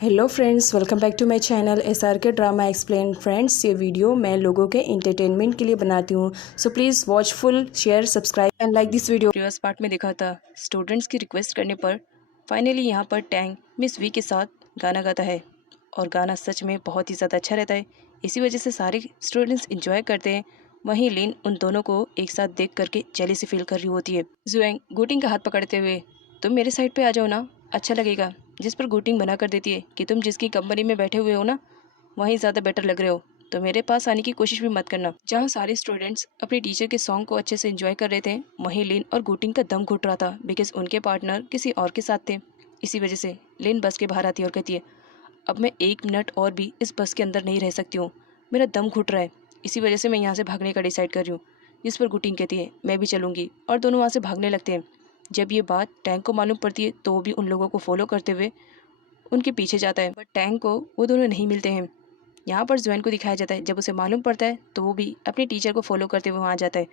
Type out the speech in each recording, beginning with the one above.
Hello friends, welcome back to my channel SRK drama explain. Friends, ये video मैं लोगों के एंटरटेनमेंट के लिए बनाती हूँ, so please watch full, share, subscribe and like this video. Previous part में देखा था स्टूडेंट्स की रिक्वेस्ट करने पर फाइनली यहाँ पर टैंग मिस वी के साथ गाना गाता है और गाना सच में बहुत ही ज़्यादा अच्छा रहता है। इसी वजह से सारे स्टूडेंट्स इंजॉय करते हैं। वहीं लिन उन दोनों को एक साथ देख करके जेलसी फील कर रही होती है। जुएंग गुटिंग का हाथ पकड़ते हुए, तुम मेरे साइड पे आ जाओ ना, अच्छा लगेगा। जिस पर गुटिंग मना कर देती है कि तुम जिसकी कंपनी में बैठे हुए हो ना, वहीं ज़्यादा बेटर लग रहे हो, तो मेरे पास आने की कोशिश भी मत करना। जहाँ सारे स्टूडेंट्स अपने टीचर के सॉन्ग को अच्छे से एंजॉय कर रहे थे, वहीं लिन और गुटिंग का दम घुट रहा था बिकॉज उनके पार्टनर किसी और के साथ थे। इसी वजह से लिन बस के बाहर आती है और कहती है, अब मैं 1 मिनट और भी इस बस के अंदर नहीं रह सकती हूँ, मेरा दम घुट रहा है, इसी वजह से मैं यहाँ से भागने का डिसाइड कर रही हूँ। जिस पर गुटिंग कहती है, मैं भी चलूँगी, और दोनों वहाँ से भागने लगते हैं। जब ये बात टैंक को मालूम पड़ती है तो वो भी उन लोगों को फॉलो करते हुए उनके पीछे जाता है, बट टैंक को वो दोनों नहीं मिलते हैं। यहाँ पर जुएन को दिखाया जाता है, जब उसे मालूम पड़ता है तो वो भी अपने टीचर को फॉलो करते हुए वहाँ जाता है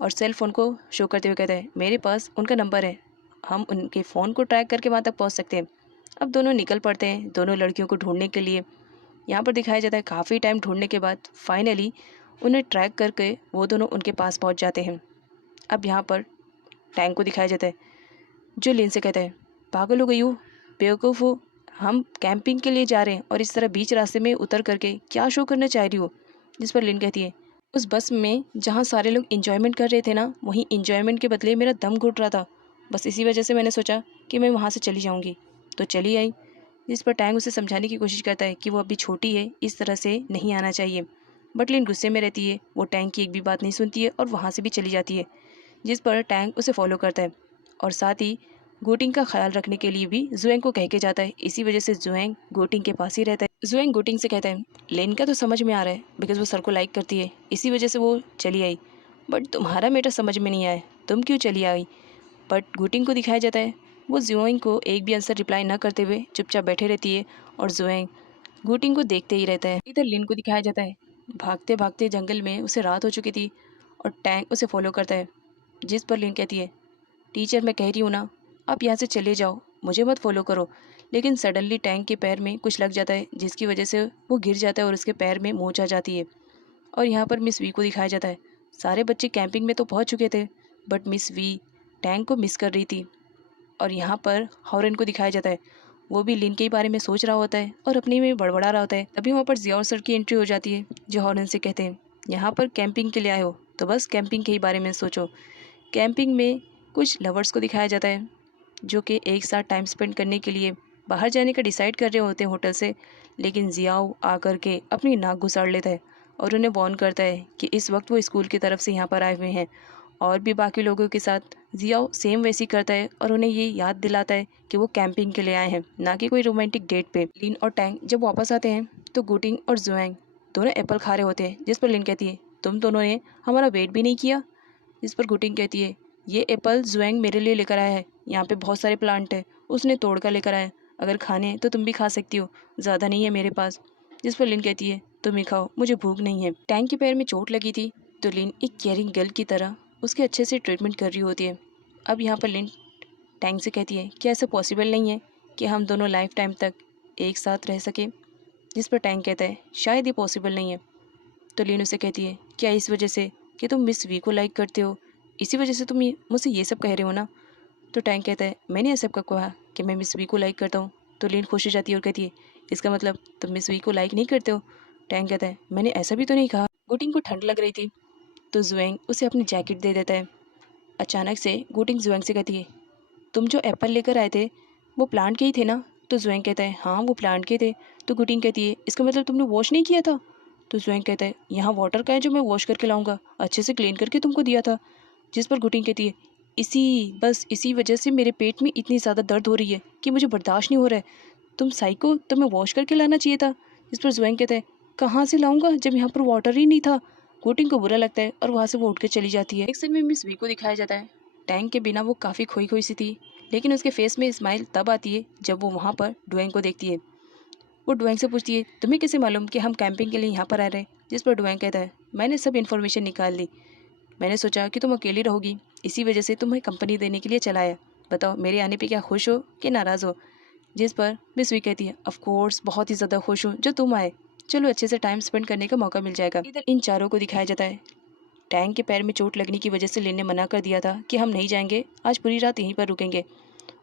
और सेल फ़ोन को शो करते हुए कहता है, मेरे पास उनका नंबर है, हम उनके फ़ोन को ट्रैक करके वहाँ तक पहुँच सकते हैं। अब दोनों निकल पड़ते हैं दोनों लड़कियों को ढूंढने के लिए। यहाँ पर दिखाया जाता है काफ़ी टाइम ढूंढने के बाद फाइनली उन्हें ट्रैक करके वो दोनों उनके पास पहुँच जाते हैं। अब यहाँ पर टैंक को दिखाया जाता है, जो लिन से कहता है, पागल हो गई हो, बेवकूफ़ हो, हम कैंपिंग के लिए जा रहे हैं और इस तरह बीच रास्ते में उतर करके क्या शो करना चाह रही हो। जिस पर लिन कहती है, उस बस में जहाँ सारे लोग इन्जॉयमेंट कर रहे थे ना, वहीं इन्जॉयमेंट के बदले मेरा दम घुट रहा था, बस इसी वजह से मैंने सोचा कि मैं वहाँ से चली जाऊँगी, तो चली आई। जिस पर टैंग उसे समझाने की कोशिश करता है कि वो अभी छोटी है, इस तरह से नहीं आना चाहिए, बट लिन गुस्से में रहती है, वो टैंग की एक भी बात नहीं सुनती है और वहाँ से भी चली जाती है। जिस पर टैंग उसे फॉलो करता है और साथ ही गोटिंग का ख्याल रखने के लिए भी जुएंग को कह के जाता है। इसी वजह से जुएंग गोटिंग के पास ही रहता है। जुएंग गोटिंग से कहता है, लेन का तो समझ में आ रहा है बिकॉज वो सर को लाइक करती है, इसी वजह से वो चली आई, बट तुम्हारा मैटर समझ में नहीं आया, तुम क्यों चली आई। बट गोटिंग को दिखाया जाता है, वो जुएंग को एक भी आंसर रिप्लाई न करते हुए चुपचाप बैठे रहती है और जुएंग गोटिंग को देखते ही रहता है। इधर लिन को दिखाया जाता है, भागते भागते जंगल में उसे रात हो चुकी थी और टैंक उसे फॉलो करता है। जिस पर लिन कहती है, टीचर मैं कह रही हूँ ना, आप यहाँ से चले जाओ, मुझे मत फॉलो करो। लेकिन सडनली टैंक के पैर में कुछ लग जाता है जिसकी वजह से वो गिर जाता है और उसके पैर में मोच आ जाती है। और यहाँ पर मिस वी को दिखाया जाता है, सारे बच्चे कैंपिंग में तो पहुँच चुके थे, बट मिस वी टैंक को मिस कर रही थी। और यहाँ पर हॉरन को दिखाया जाता है, वो भी लिन के बारे में सोच रहा होता है और अपने में बड़बड़ा रहा होता है। तभी वहाँ पर जियाओ सर की एंट्री हो जाती है, जो हॉरन से कहते हैं, यहाँ पर कैंपिंग के लिए आए हो तो बस कैंपिंग के ही बारे में सोचो। कैंपिंग में कुछ लवर्स को दिखाया जाता है जो कि एक साथ टाइम स्पेंड करने के लिए बाहर जाने का डिसाइड कर रहे होते हैं होटल से, लेकिन जियाओ आकर के अपनी नाक घुसाड़ लेता है और उन्हें वार्न करता है कि इस वक्त वो स्कूल की तरफ से यहाँ पर आए हुए हैं। और भी बाकी लोगों के साथ जियाओ सेम वैसे ही करता है और उन्हें ये याद दिलाता है कि वो कैंपिंग के लिए आए हैं, ना कि कोई रोमांटिक डेट पे। लिन और टैंग जब वापस आते हैं तो गुटिंग और जुएंग दोनों एप्पल खा रहे होते हैं। जिस पर लिन कहती है, तुम दोनों ने हमारा वेट भी नहीं किया। जिस पर गुटिंग कहती है, ये एप्पल जुएंग मेरे लिए लेकर आया है, यहाँ पे बहुत सारे प्लांट है, उसने तोड़ कर लेकर आया, अगर खाने हैं तो तुम भी खा सकती हो, ज़्यादा नहीं है मेरे पास। जिस पर लिन कहती है, तुम ही खाओ, मुझे भूख नहीं है। टैंक के पैर में चोट लगी थी तो लिन एक केयरिंग गर्ल की तरह उसके अच्छे से ट्रीटमेंट कर रही होती है। अब यहाँ पर लिन टैंक से कहती है, क्या ऐसा पॉसिबल नहीं है कि हम दोनों लाइफ टाइम तक एक साथ रह सकें। जिस पर टैंक कहता है, शायद ये पॉसिबल नहीं है। तो लिन उसे कहती है, क्या इस वजह से कि तुम मिस वी को लाइक करते हो, इसी वजह से तुम मुझसे ये सब कह रहे हो ना। तो टैंक कहता है, मैंने ऐसा कब कहा कि मैं मिस वी को लाइक करता हूँ। तो लिन खुश हो जाती है और कहती है, इसका मतलब तुम मिस वी को लाइक नहीं करते हो। टैंक कहता है, मैंने ऐसा भी तो नहीं कहा। गुटिंग को ठंड लग रही थी तो जुएंग उसे अपनी जैकेट दे देता है। अचानक से गुटिंग जुएंग से कहती है, तुम जो एप्पल लेकर आए थे वो प्लांट के ही थे ना। तो जुएंग कहता है, हाँ वो प्लांट के थे। तो गुटिंग कहती है, इसका मतलब तुमने वॉश नहीं किया था। तो जुएंग कहता है, यहाँ वाटर का है जो मैं वॉश करके लाऊंगा, अच्छे से क्लीन करके तुमको दिया था। जिस पर गुटिंग कहती है, इसी वजह से मेरे पेट में इतनी ज़्यादा दर्द हो रही है कि मुझे बर्दाश्त नहीं हो रहा है, तुम साइको, तुम्हें वॉश करके लाना चाहिए था। जिस पर जुएंग कहता है, कहाँ से लाऊंगा जब यहाँ पर वाटर ही नहीं था। गुटिंग को बुरा लगता है और वहाँ से वो उठ के चली जाती है। एक सीन में मिस वी को दिखाया जाता है, टैंक के बिना वो काफ़ी खोई खोई सी थी, लेकिन उसके फेस में स्माइल तब आती है जब वो वहाँ पर डुएंग को देखती है। वो डुएंग से पूछती है, तुम्हें कैसे मालूम कि हम कैंपिंग के लिए यहाँ पर आ रहे हैं। जिस पर डुएंग कहता है, मैंने सब इन्फॉर्मेशन निकाल ली, मैंने सोचा कि तुम अकेली रहोगी, इसी वजह से तुम्हें कंपनी देने के लिए चलाया। बताओ मेरे आने पे क्या खुश हो कि नाराज़ हो। जिस पर मिस वी कहती है, ऑफ कोर्स बहुत ही ज़्यादा खुश हूँ जो तुम आए, चलो अच्छे से टाइम स्पेंड करने का मौका मिल जाएगा। इधर इन चारों को दिखाया जाता है। टैंक के पैर में चोट लगने की वजह से लिन ने मना कर दिया था कि हम नहीं जाएंगे, आज पूरी रात यहीं पर रुकेंगे।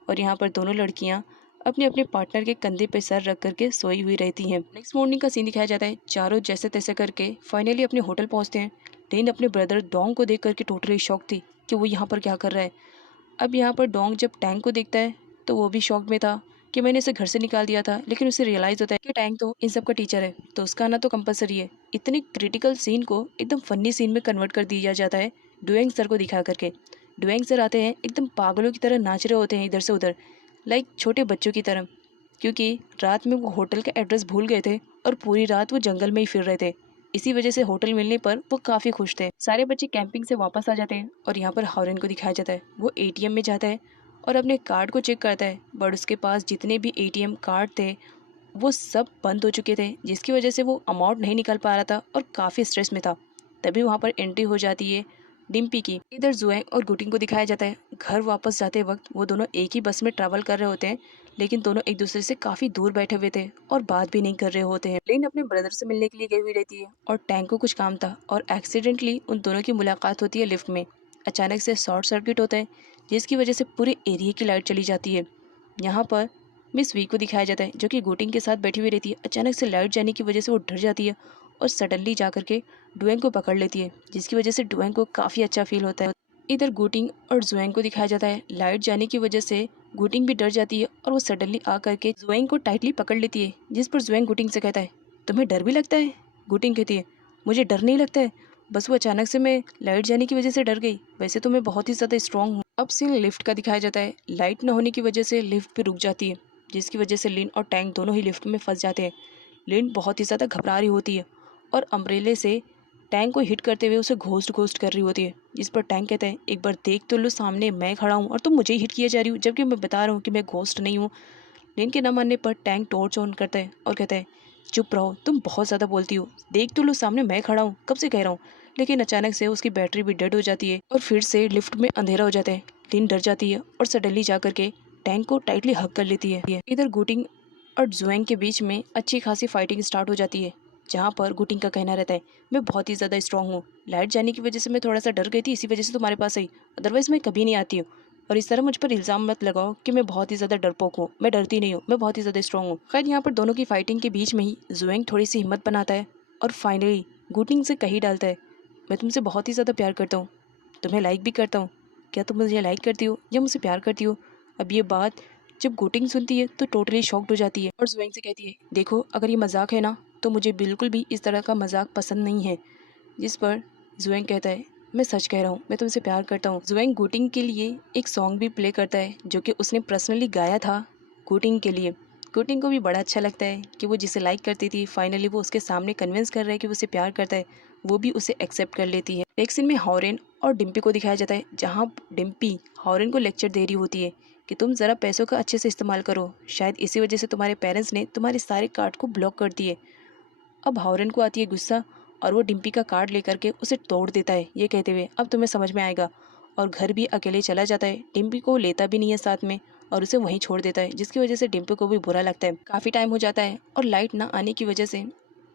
और यहाँ पर दोनों लड़कियाँ अपने अपने पार्टनर के कंधे पे सर रख करके सोई हुई रहती हैं। नेक्स्ट मॉर्निंग का सीन दिखाया जाता है। चारों जैसे तैसे करके फाइनली अपने होटल पहुँचते हैं। लिन अपने ब्रदर डोंग को देख करके टोटली शॉक थी कि वो यहाँ पर क्या कर रहा है। अब यहाँ पर डोंग जब टैंक को देखता है तो वो भी शॉक में था कि मैंने इसे घर से निकाल दिया था, लेकिन उसे रियलाइज़ होता है कि टैंक तो इन सब का टीचर है, तो उसका आना तो कंपलसरी है। इतने क्रिटिकल सीन को एकदम फनी सीन में कन्वर्ट कर दिया जाता है डुएंग सर को दिखा करके। डुएंग सर आते हैं, एकदम पागलों की तरह नाच रहे होते हैं इधर से उधर, लाइक छोटे बच्चों की तरह, क्योंकि रात में वो होटल का एड्रेस भूल गए थे और पूरी रात वो जंगल में ही फिर रहे थे। इसी वजह से होटल मिलने पर वो काफ़ी खुश थे। सारे बच्चे कैंपिंग से वापस आ जाते हैं और यहाँ पर हॉरेन को दिखाया जाता है। वो एटीएम में जाता है और अपने कार्ड को चेक करता है, बट उसके पास जितने भी एटीएम कार्ड थे वो सब बंद हो चुके थे, जिसकी वजह से वो अमाउंट नहीं निकाल पा रहा था और काफ़ी स्ट्रेस में था। तभी वहाँ पर एंट्री हो जाती है डिम्पी की। इधर जुएंग और गुटिंग को दिखाया जाता है। घर वापस जाते वक्त वो दोनों एक ही बस में ट्रैवल कर रहे होते हैं, लेकिन दोनों एक दूसरे से काफ़ी दूर बैठे हुए थे और बात भी नहीं कर रहे होते हैं। लेन अपने ब्रदर से मिलने के लिए गई हुई रहती है और टैंक को कुछ काम था और एक्सीडेंटली उन दोनों की मुलाकात होती है लिफ्ट में। अचानक से शॉर्ट सर्किट होता है, जिसकी वजह से पूरे एरिया की लाइट चली जाती है। यहाँ पर मिस वी को दिखाया जाता है जो कि गुटिंग के साथ बैठी हुई रहती है। अचानक से लाइट जाने की वजह से वो डर जाती है और सडनली जा करके डुएंग को पकड़ लेती है, जिसकी वजह से डुएंग को काफ़ी अच्छा फील होता है। इधर गुटिंग और जुएंग को दिखाया जाता है। लाइट जाने की वजह से गुटिंग भी डर जाती है और वो सडनली आ करके जुएंग को टाइटली पकड़ लेती है, जिस पर जुएंग गुटिंग से कहता है, तुम्हें डर भी लगता है? गुटिंग कहती है, मुझे डर नहीं लगता है, बस वो अचानक से मैं लाइट जाने की वजह से डर गई, वैसे तो मैं बहुत ही ज़्यादा स्ट्रांग हूँ। अब सीन लिफ्ट का दिखाया जाता है। लाइट न होने की वजह से लिफ्ट भी रुक जाती है, जिसकी वजह से लिन और टैंक दोनों ही लिफ्ट में फंस जाते हैं। लिन बहुत ही ज़्यादा घबरा रही होती है और अम्ब्रेले से टैंक को हिट करते हुए उसे घोस्ट घोस्ट कर रही होती है, जिस पर टैंक कहता है, एक बार देख तो लो, सामने मैं खड़ा हूँ और तुम मुझे ही हिट किया जा रही हो, जबकि मैं बता रहा हूँ कि मैं घोस्ट नहीं हूँ। लिन के न मानने पर टैंक टॉर्च ऑन करता है और कहता है, चुप रहो, तुम बहुत ज़्यादा बोलती हो, देख तो लो सामने मैं खड़ा हूँ, कब से कह रहा हूँ। लेकिन अचानक से उसकी बैटरी भी डेड हो जाती है और फिर से लिफ्ट में अंधेरा हो जाता है। लिन डर जाती है और सडनली जा करके टैंक को टाइटली हग कर लेती है। इधर गुटिंग और जुएंग के बीच में अच्छी खासी फाइटिंग स्टार्ट हो जाती है, जहाँ पर गुटिंग का कहना रहता है, मैं बहुत ही ज़्यादा स्ट्रांग हूँ, लाइट जाने की वजह से मैं थोड़ा सा डर गई थी, इसी वजह से तुम्हारे पास आई, अदरवाइज़ मैं कभी नहीं आती हूँ। और इस तरह मुझ पर इल्ज़ाम मत लगाओ कि मैं बहुत ही ज़्यादा डरपोक हूँ, मैं डरती नहीं हूँ, मैं बहुत ही ज़्यादा स्ट्रांग हूँ। खैर यहाँ पर दोनों की फाइटिंग के बीच में ही जुएंग थोड़ी सी हिम्मत बनाता है और फाइनली गुटिंग से कही डालता है, मैं तुमसे बहुत ही ज़्यादा प्यार करता हूँ, तुम्हें लाइक भी करता हूँ, क्या तुम मुझे लाइक करती हो या मुझसे प्यार करती हो? अब ये बात जब गुटिंग सुनती है तो टोटली शॉक्ड हो जाती है और जुएंग से कहती है, देखो अगर ये मजाक है ना तो मुझे बिल्कुल भी इस तरह का मजाक पसंद नहीं है। जिस पर जुएंग कहता है, मैं सच कह रहा हूँ, मैं तुमसे प्यार करता हूँ। जुएंग गुटिंग के लिए एक सॉन्ग भी प्ले करता है जो कि उसने पर्सनली गाया था गुटिंग के लिए। गुटिंग को भी बड़ा अच्छा लगता है कि वो जिसे लाइक करती थी फाइनली वो उसके सामने कन्विंस कर रहा है कि वो उसे प्यार करता है, वो भी उसे एक्सेप्ट कर लेती है। एक सीन में हॉरेन और डिम्पी को दिखाया जाता है, जहाँ डिम्पी हॉरेन को लेक्चर दे रही होती है कि तुम ज़रा पैसों का अच्छे से इस्तेमाल करो, शायद इसी वजह से तुम्हारे पेरेंट्स ने तुम्हारे सारे कार्ड को ब्लॉक कर दिए। अब हॉरेन को आती है गुस्सा और वो डिम्पी का कार्ड लेकर के उसे तोड़ देता है, ये कहते हुए अब तुम्हें समझ में आएगा, और घर भी अकेले चला जाता है। डिम्पी को लेता भी नहीं है साथ में और उसे वहीं छोड़ देता है, जिसकी वजह से डिम्पी को भी बुरा लगता है। काफ़ी टाइम हो जाता है और लाइट ना आने की वजह से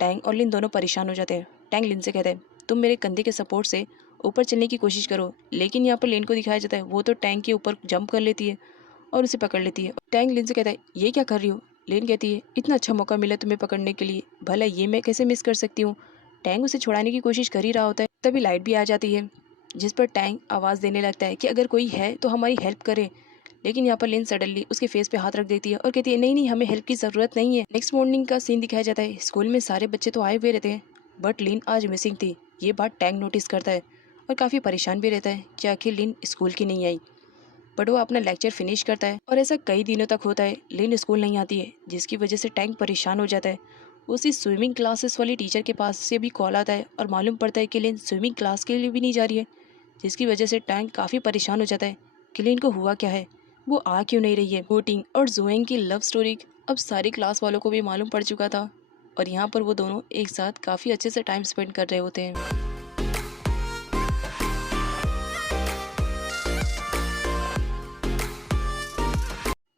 टैंग और लिन दोनों परेशान हो जाते हैं। टैंग लिन से कहता है, तुम मेरे कंधे के सपोर्ट से ऊपर चलने की कोशिश करो, लेकिन यहाँ पर लिन को दिखाया जाता है वो तो टैंक के ऊपर जंप कर लेती है और उसे पकड़ लेती है। टैंग लिन से कहता है, ये क्या कर रही हो? लिन कहती है, इतना अच्छा मौका मिला तुम्हें पकड़ने के लिए, भला ये मैं कैसे मिस कर सकती हूँ। टैंग उसे छुड़ाने की कोशिश कर ही रहा होता है, तभी लाइट भी आ जाती है, जिस पर टैंग आवाज़ देने लगता है कि अगर कोई है तो हमारी हेल्प करे। लेकिन यहाँ पर लिन सडनली उसके फेस पे हाथ रख देती है और कहती है, नहीं नहीं, हमें हेल्प की ज़रूरत नहीं है। नेक्स्ट मॉर्निंग का सीन दिखाया जाता है। स्कूल में सारे बच्चे तो आए हुए रहते हैं, बट लिन आज मिसिंग थी। ये बात टैंग नोटिस करता है और काफ़ी परेशान भी रहता है कि आखिर लिन स्कूल की नहीं आई। बट वो अपना लेक्चर फिनिश करता है और ऐसा कई दिनों तक होता है, लिन स्कूल नहीं आती है, जिसकी वजह से टैंक परेशान हो जाता है। उसी स्विमिंग क्लासेस वाली टीचर के पास से भी कॉल आता है और मालूम पड़ता है कि लिन स्विमिंग क्लास के लिए भी नहीं जा रही है, जिसकी वजह से टैंक काफ़ी परेशान हो जाता है कि लिन को हुआ क्या है, वो आ क्यों नहीं रही है। गुटिंग और जुएंग की लव स्टोरी अब सारी क्लास वालों को भी मालूम पड़ चुका था और यहाँ पर वो दोनों एक साथ काफ़ी अच्छे से टाइम स्पेंड कर रहे होते हैं।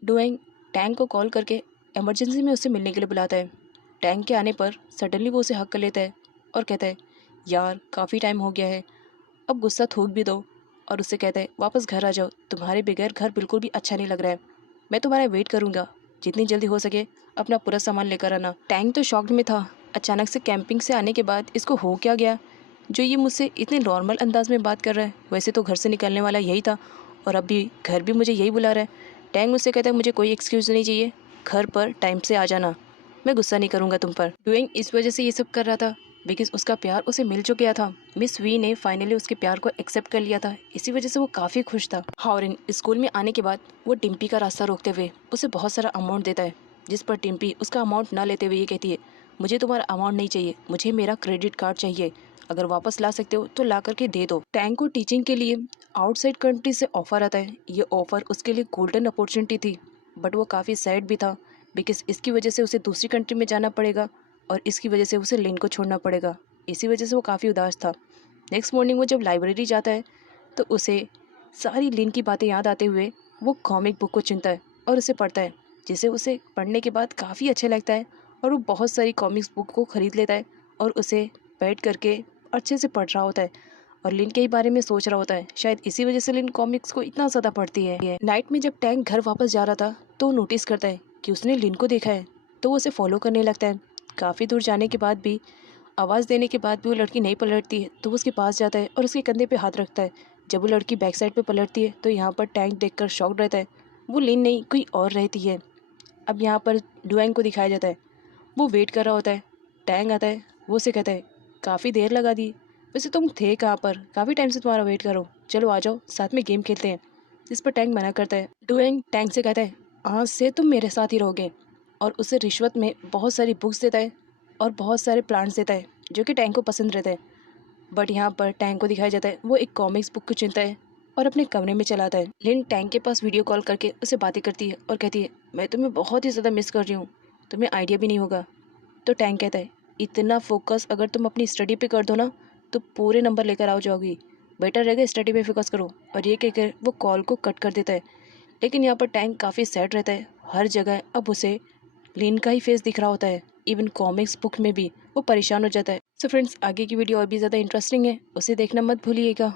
डुएंग टैंक को कॉल करके इमरजेंसी में उससे मिलने के लिए बुलाता है। टैंक के आने पर सडनली वो उसे हक कर लेता है और कहता है, यार काफ़ी टाइम हो गया है, अब गुस्सा थूक भी दो। और उससे कहता है, वापस घर आ जाओ, तुम्हारे बगैर घर बिल्कुल भी अच्छा नहीं लग रहा है, मैं तुम्हारा वेट करूँगा, जितनी जल्दी हो सके अपना पूरा सामान लेकर आना। टैंक तो शॉक्ड में था। अचानक से कैंपिंग से आने के बाद इसको हो क्या गया जो ये मुझसे इतने नॉर्मल अंदाज में बात कर रहा है। वैसे तो घर से निकलने वाला यही था और अब भी घर भी मुझे यही बुला रहा है। टैंक मुझसे कहता है, मुझे कोई एक्सक्यूज़ नहीं चाहिए, घर पर टाइम से आ जाना, मैं गुस्सा नहीं करूँगा तुम पर। डुएंग इस वजह से ये सब कर रहा था बिकॉज उसका प्यार उसे मिल चुका था। मिस वी ने फाइनली उसके प्यार को एक्सेप्ट कर लिया था, इसी वजह से वो काफ़ी खुश था। हॉरिन स्कूल में आने के बाद वो डिम्पी का रास्ता रोकते हुए उसे बहुत सारा अमाउंट देता है, जिस पर डिम्पी उसका अमाउंट ना लेते हुए ये कहती है, मुझे तुम्हारा अमाउंट नहीं चाहिए, मुझे मेरा क्रेडिट कार्ड चाहिए, अगर वापस ला सकते हो तो ला करके दे दो। टैंक को टीचिंग के लिए आउटसाइड कंट्री से ऑफ़र आता है। ये ऑफ़र उसके लिए गोल्डन अपॉर्चुनिटी थी, बट वो काफ़ी सैड भी था बिकॉज इसकी वजह से उसे दूसरी कंट्री में जाना पड़ेगा और इसकी वजह से उसे लिन को छोड़ना पड़ेगा। इसी वजह से वो काफ़ी उदास था। नेक्स्ट मॉर्निंग वो जब लाइब्रेरी जाता है तो उसे सारी लिन की बातें याद आते हुए वो कॉमिक बुक को चुनता है और उसे पढ़ता है, जिसे उसे पढ़ने के बाद काफ़ी अच्छा लगता है और वो बहुत सारी कॉमिक्स बुक को ख़रीद लेता है और उसे बैठ करके अच्छे से पढ़ रहा होता है और लिन के ही बारे में सोच रहा होता है। शायद इसी वजह से लिन कॉमिक्स को इतना ज़्यादा पढ़ती है। नाइट में जब टैंक घर वापस जा रहा था तो वो नोटिस करता है कि उसने लिन को देखा है, तो वो उसे फॉलो करने लगता है। काफ़ी दूर जाने के बाद भी, आवाज़ देने के बाद भी वो लड़की नहीं पलटती है तो वो उसके पास जाता है और उसके कंधे पे हाथ रखता है। जब वो लड़की बैक साइड पे पलटती है तो यहाँ पर टैंक देखकर शॉक्ड रहता है, वो लिन नहीं कोई और रहती है। अब यहाँ पर डुएंग को दिखाया जाता है, वो वेट कर रहा होता है। टैंक आता है, वो उसे कहता है, काफ़ी देर लगा दी, वैसे तुम थे कहाँ पर, काफ़ी टाइम से तुम्हारा वेट करो, चलो आ जाओ साथ में गेम खेलते हैं। इस पर टैंक मना करता है। डुएंग टैंक से कहता है, आज से तुम मेरे साथ ही रहोगे, और उसे रिश्वत में बहुत सारी बुक्स देता है और बहुत सारे प्लांट्स देता है जो कि टैंक को पसंद रहता है। बट यहाँ पर टैंक को दिखाया जाता है वो एक कॉमिक्स बुक को चुनता है और अपने कमरे में चलाता है। लिन टैंक के पास वीडियो कॉल करके उसे बातें करती है और कहती है, मैं तुम्हें बहुत ही ज़्यादा मिस कर रही हूँ, तुम्हें आइडिया भी नहीं होगा। तो टैंक कहता है, इतना फोकस अगर तुम अपनी स्टडी पे कर दो ना तो पूरे नंबर लेकर आओ जाओगी, बेटर रहेगा स्टडी पे फोकस करो। और ये कहकर वो कॉल को कट कर देता है। लेकिन यहाँ पर टैंक काफ़ी सैड रहता है। हर जगह अब उसे लिन का ही फेस दिख रहा होता है, इवन कॉमिक्स बुक में भी वो परेशान हो जाता है। सो फ्रेंड्स, आगे की वीडियो और भी ज़्यादा इंटरेस्टिंग है, उसे देखना मत भूलिएगा।